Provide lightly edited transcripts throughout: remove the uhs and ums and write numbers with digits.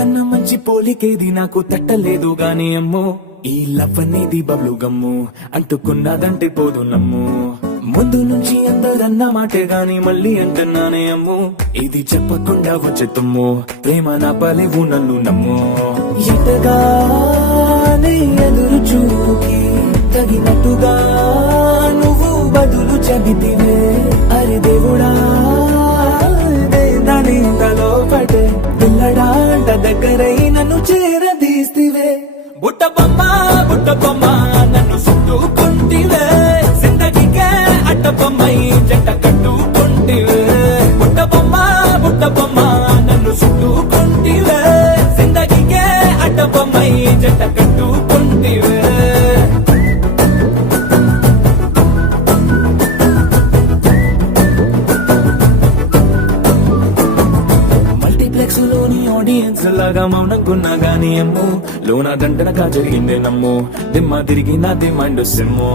కన్నా మంచి పోలికేది నాకు తట్టలేదు గాని అమ్మో ఈ లవ్ అనేది బబ్లు గమ్ము అంటుకున్నదంటే పోదు నమ్ము ముందు నుంచి అందరన్న మాటే గాని మళ్ళీ అంటున్నానే అమ్ము ఇది చెప్పకుండా వచ్చే తుమ్ము ప్రేమ నా పలేవు నన్ను నమ్ము ఎటగానే ఎదురు చూకి తగినట్టుగా నువ్వు బదులు చెబితివే అరే దేవుడా దాని తలో పటే పిల్లడాంట దగ్గరై నన్ను చేరదీస్తివే బుట్ట బొమ్మ నన్ను చుట్టుకుంటివే జిందగీకే అట్ట బొమ్మై జంట కట్టుకుంటివే బుట్ట బొమ్మ నన్ను చుట్టుకుంటివే జిందగీకే అట్ట బొమ్మై జంట కట్టుకుంటివే లోని ఆడియన్స్ లాగా మౌనంకున్నా గానీ అమ్ము లోన దండనగా జరిగిందే నమ్ము దిమ్మ తిరిగి నాది మైండ్ సిమ్ము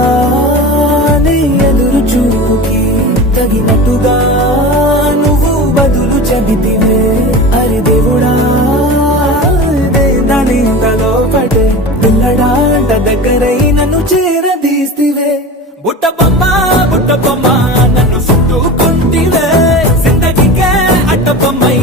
ఎటగానే ఎదురు చూకి తగినట్టుగా నువ్వు బదులు చెబితివే అరే దేవుడా దాని తలో పటే పిల్లడాంట దగ్గరై నన్ను చేరదీస్తివే బుట్ట బొమ్మ నన్ను చుట్టుకుంటివే జిందగీకే అట్ట బొమ్మై